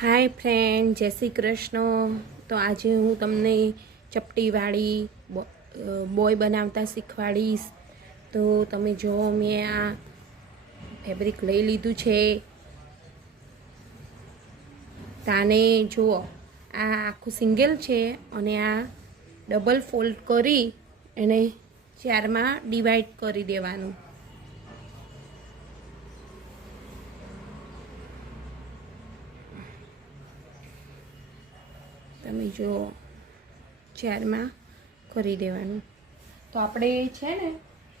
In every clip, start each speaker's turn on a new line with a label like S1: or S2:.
S1: હાય friend જય શ્રી કૃષ્ણ. તો આજે હું તમને ચપટીવાળી બોય બનાવતા શીખવાડીશ. તો તમે જો, મેં આ ફેબ્રિક લઈ લીધું છે. તાને જુઓ આ આખું સિંગલ છે અને આ ડબલ ફોલ્ડ કરી એને ચારમાં ડિવાઈડ કરી દેવાનું. તમે જો ચારમાં કરી દેવાનું. તો આપણે છે ને,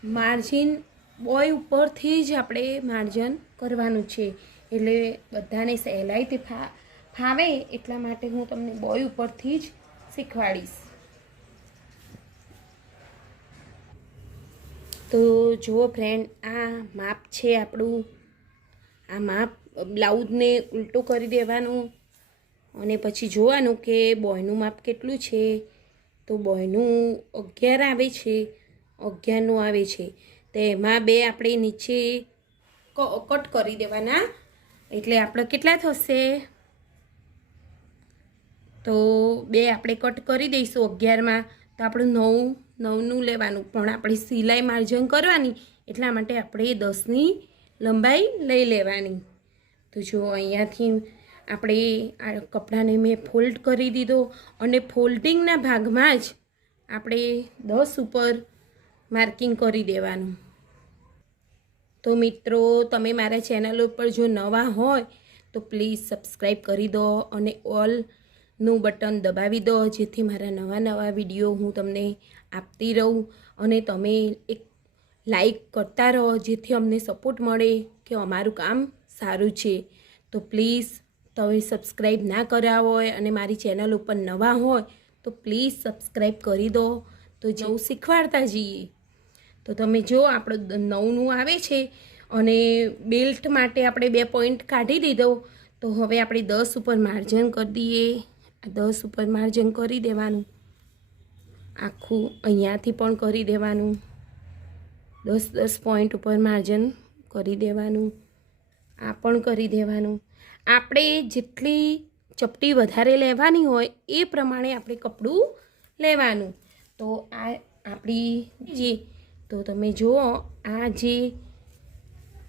S1: માર્જિન બોય ઉપરથી જ આપણે માર્જન કરવાનું છે. એટલે બધાને સહેલાઈથી ફાવે એટલા માટે હું તમને બોય ઉપરથી જ શીખવાડીશ. તો જુઓ ફ્રેન્ડ આ માપ છે આપણું. આ માપ બ્લાઉઝને ઉલટું કરી દેવાનું. અને પછી જોવાનું કે બોયનું માપ કેટલું છે? તો બોયનું અગિયાર આવે છે. અગિયારનું આવે છે. તો એમાં બે આપણે નીચે કટ કરી દેવાના. એટલે આપણે કેટલા થશે? તો બે આપણે કટ કરી દઈશું અગિયારમાં. તો આપણે નવ, નવનું લેવાનું. પણ આપણે સિલાઈ માર્જન કરવાની. એટલા માટે આપણે દસની લંબાઈ લઈ લેવાની. તો જો અહીંયાથી આપણે આ કપડાને મેં ફોલ્ડ કરી દીધો અને ફોલ્ડિંગના ભાગમાં જ આપણે દસ ઉપર માર્કિંગ કરી દેવાનું. તો મિત્રો, તમે મારા ચેનલ ઉપર જો નવા હોય, તો પ્લીઝ સબસ્ક્રાઈબ કરી દો અને ઓલનું બટન દબાવી દો, જેથી મારા નવા નવા વીડિયો હું તમને આપતી રહું અને તમે એક લાઈક કરતા રહો, જેથી અમને સપોર્ટ મળે કે અમારું કામ સારું છે. તો પ્લીઝ તમે સબસ્ક્રાઈબ ના કર્યા હોય અને મારી ચેનલ ઉપર નવા હોય, તો પ્લીઝ સબસ્ક્રાઈબ કરી દો. તો જવું શીખવાડતા જઈએ. તો તમે જો આપણો નવનું આવે છે અને બેલ્ટ માટે આપણે બે પોઈન્ટ કાઢી દીધો, તો હવે આપણે દસ ઉપર માર્જન કરી દઈએ. આ દસ ઉપર માર્જન કરી દેવાનું. આખું અહીંયાથી પણ કરી દેવાનું. દસ દસ પોઈન્ટ ઉપર માર્જન કરી દેવાનું. આ પણ કરી દેવાનું. આપણે જેટલી ચપટી વધારે લેવાની હોય એ પ્રમાણે આપણે કપડું લેવાનું. તો આ આપણી જે, તો તમે જુઓ, આ જે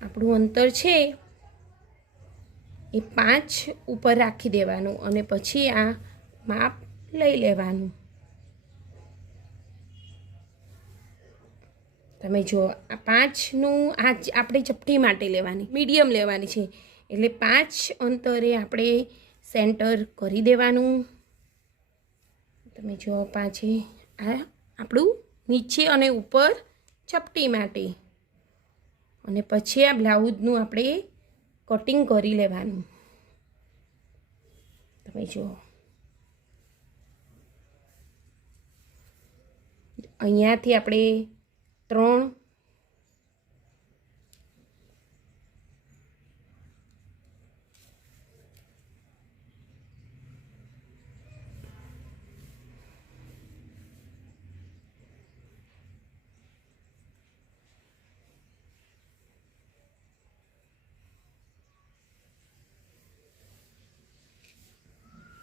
S1: આપણું અંતર છે, એ પાંચ ઉપર રાખી દેવાનું અને પછી આ માપ લઈ લેવાનું. તમે જુઓ, આ પાંચનું આ આપણે ચપટી માટે લેવાની, મીડિયમ લેવાની છે. એટલે પાંચ અંતરે આપણે સેન્ટર કરી દેવાનું. તમે જુઓ પાછી, આ આપણું નીચે અને ઉપર ચપટી માટે. અને પછી આ બ્લાઉઝનું આપણે કટિંગ કરી લેવાનું. તમે જુઓ. અહીંયાથી આપણે ત્રણ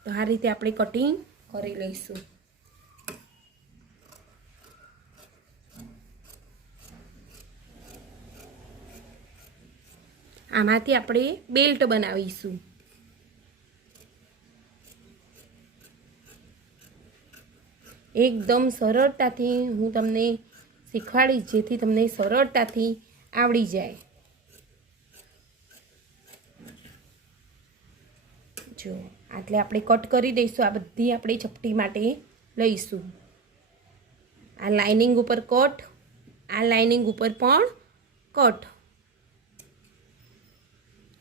S1: તો આ રીતે આપણે કટિંગ કરી લઈશું. આમાંથી આપણે બેલ્ટ બનાવીશું. એકદમ સરળતાથી હું તમને શીખવાડીશ જેથી તમને સરળતાથી આવડી જાય. જો, આટલે આપણે કટ કરી દઈશું. આ બધી આપણે ચપટી માટે લઈશું. આ લાઇનિંગ ઉપર કટ આ લાઇનિંગ ઉપર પણ કટ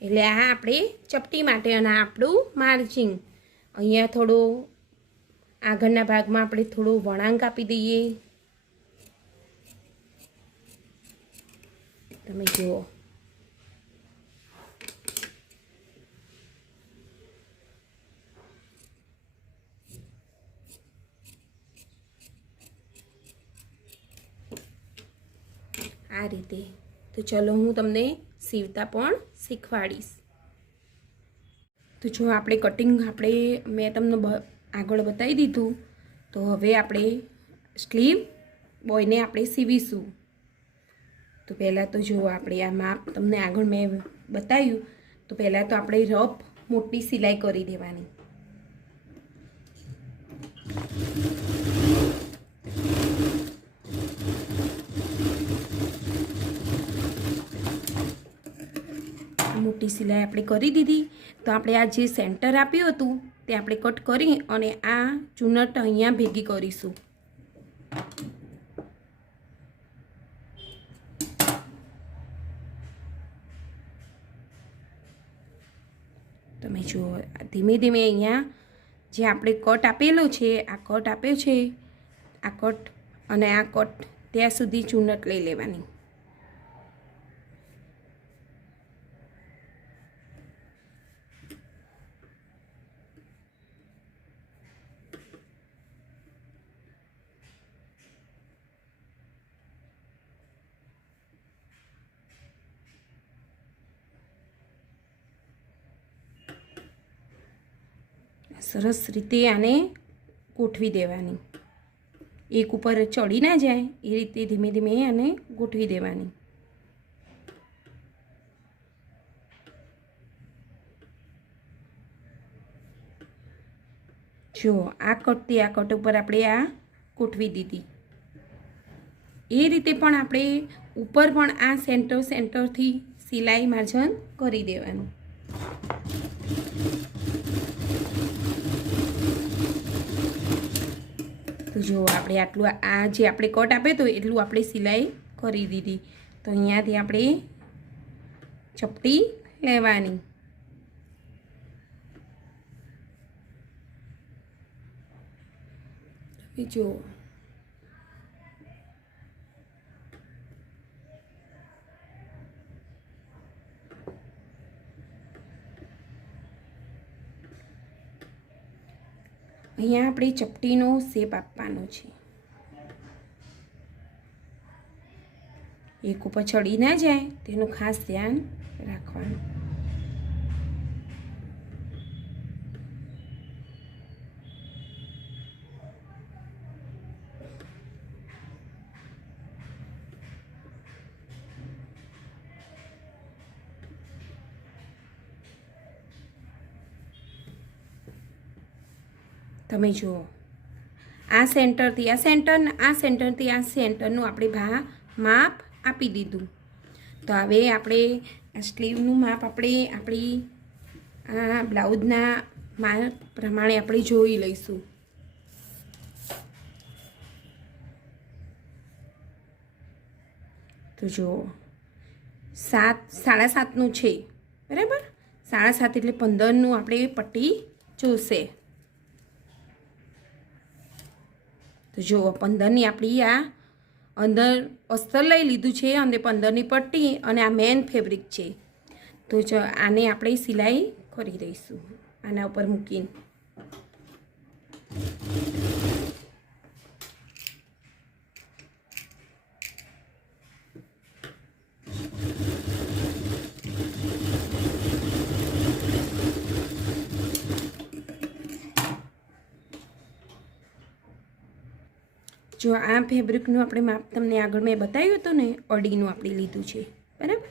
S1: એટલે આ આપણે ચપટી માટે અને આપણું માર્જિંગ અહીંયા થોડું આગળના ભાગમાં આપણે થોડું વળાંક આપી દઈએ. તમે જુઓ આ રીતે. તો ચલો હું તમને સીવતા પણ શીખવાડીશ. તો જો આપણે કટિંગ આપણે, મેં તમને આગળ બતાવી દીધું, તો હવે આપણે સ્લીવ બોયને આપણે સીવીશું. તો પહેલાં તો જો આપણે આ માપ તમને આગળ મેં બતાવ્યું, તો પહેલાં તો આપણે રફ મોટી સિલાઈ કરી દેવાની. મોટી સિલાઈ આપણે કરી દીધી. તો આપણે આ જે સેન્ટર આપ્યું હતું, તે આપણે કટ કરી અને આ ચૂનટ અહીંયા ભેગી કરીશું. તમે જુઓ, ધીમે ધીમે અહીંયા જે આપણે કટ આપેલો છે, આ કટ આપ્યો છે, આ કટ અને આ કટ ત્યાં સુધી ચૂનટ લઈ લેવાની. સરસ રીતે આને ગોઠવી દેવાની. એક ઉપર ચડી ના જાય, એ રીતે ધીમે ધીમે આને ગોઠવી દેવાની. જો આ કટથી આ કટ ઉપર આપણે આ ગોઠવી દીધી. એ રીતે પણ આપણે ઉપર પણ આ સેન્ટર સેન્ટરથી સિલાઈ માર્જન કરી દેવાનું. તો જો આપણે આટલું આ જે આપણે કટ આપ્યો તો એટલું આપણે સિલાઈ કરી દીધી. તો અહીંયાથી આપણે ચપટી લેવાની. જો અહીંયા આપણે ચપટીનો શેપ આપવાનો છે. એક ઉપર ચડી ના જાય તેનું ખાસ ધ્યાન રાખવાનું. તમે જુઓ. આ સેન્ટરથી, આ સેન્ટર, આ સેન્ટરથી, આ સેન્ટરનું આપણે ભા, માપ આપી દીધું. તો હવે આપણે સ્લીવનું માપ આપણે, આપણી, આ બ્લાઉઝના માપ પ્રમાણે આપણે જોઈ લઈશું. તો જુઓ. સાત, સાડા સાતનું છે. બરાબર? સાડા સાત એટલે પંદરનું આપણે પટ્ટી જોશે. તો જુઓ પંદરની આપણી આ અંદર અસ્તર લઈ લીધું છે અને પંદરની પટ્ટી અને આ મેન ફેબ્રિક છે. તો જો આને આપણે સિલાઈ કરી દઈશું. આના ઉપર મૂકીને. જો આ ફેબ્રિકનું આપણે માપ તમને આગળ મેં બતાવ્યું હતું ને અડીનું આપણે લીધું છે, બરાબર?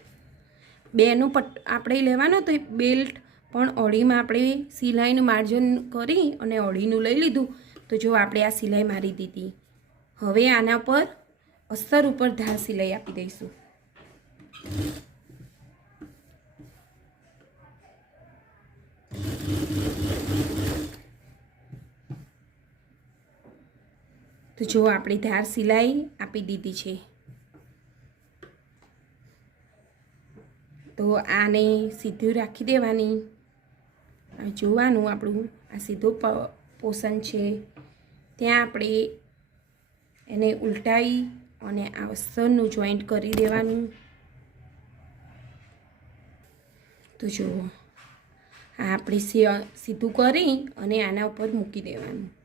S1: બેનું પટ, આપણે લેવાનો તો બેલ્ટ, પણ અડીમાં આપણે સિલાઈનું માર્જન કરી અને અડીનું લઈ લીધું. તો જો આપણે આ સિલાઈ મારી દીધી. હવે આના પર અસ્તર ઉપર ધાર સિલાઈ આપી દઈશું. તો જો આપણે ધાર સિલાઈ આપી દીધી છે. તો આને સીધું રાખી દેવાની. આ જોવાનું આપણું આ સીધું પોષણ છે. ત્યાં આપણે એને ઉલટાવી અને આ અસ્તરનું જોઈન્ટ કરી દેવાનું. તો જુઓ, આ આપણે સીધું કરી અને આના ઉપર મૂકી દેવાનું.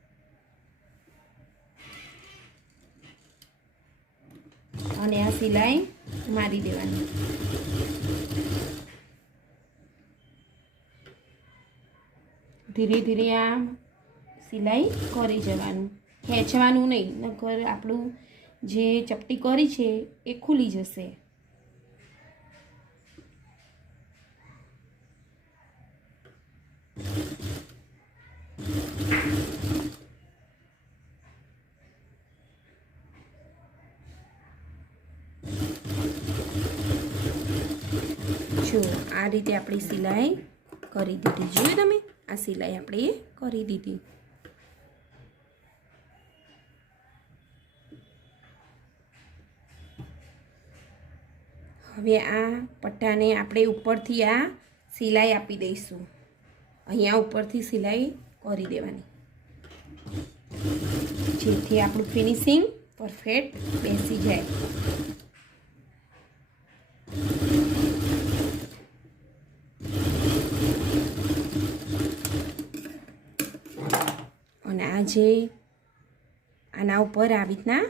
S1: અને આ સિલાઈ મારી દેવાની. ધીરે ધીરે આ સિલાઈ કરી જવાનું. ખેંચવાનું નહીં, નકર આપણું જે ચપટી કરી છે એ ખુલી જશે. જો આ રીતે આપણી સિલાઈ કરી દીધી. જોયું તમે? આ સિલાઈ આપણે કરી દીધી. હવે આ પટ્ટાને આપણે ઉપરથી આ સિલાઈ આપી દઈશું. અહીંયા ઉપરથી સિલાઈ કરી દેવાની. જેથી આપણું ફિનિશિંગ પરફેક્ટ બેસી જાય અને આ જે આના ઉપર આવી રીતના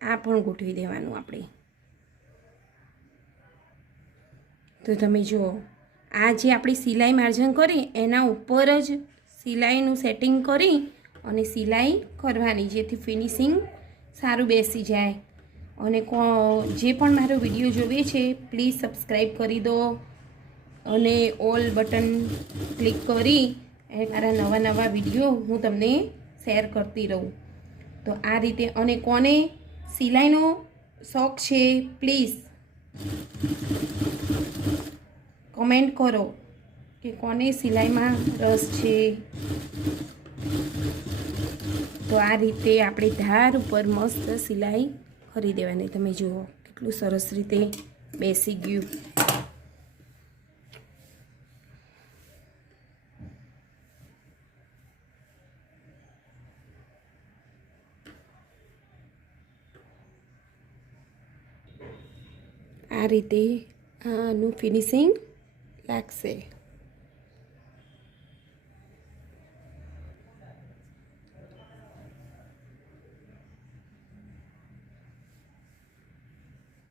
S1: આ પણ ગોઠવી દેવાનું આપણે. તો તમે જુઓ, આ જે આપણી સિલાઈ માર્જન કરી, એના ઉપર જ સિલાઈનું સેટિંગ કરી અને સિલાઈ કરવાની, જેથી ફિનિશિંગ સારું બેસી જાય. અને જે પણ મારો વીડિયો જોવે છે, પ્લીઝ સબસ્ક્રાઈબ કરી દો અને ઓલ બટન ક્લિક કરી, એ મારા નવા નવા વીડિયો હું તમને શેર કરતી રહું. તો આ રીતે અને કોને સિલાઈનો શોખ છે, પ્લીઝ કમેન્ટ કરો કે કોને સિલાઈમાં રસ છે. તો આ રીતે આપણે ધાર ઉપર મસ્ત સિલાઈ કરી દેવાની તમે જુઓ, કેટલું સરસ રીતે બેસી ગયું. આ રીતે આનું ફિનિશિંગ લાગશે.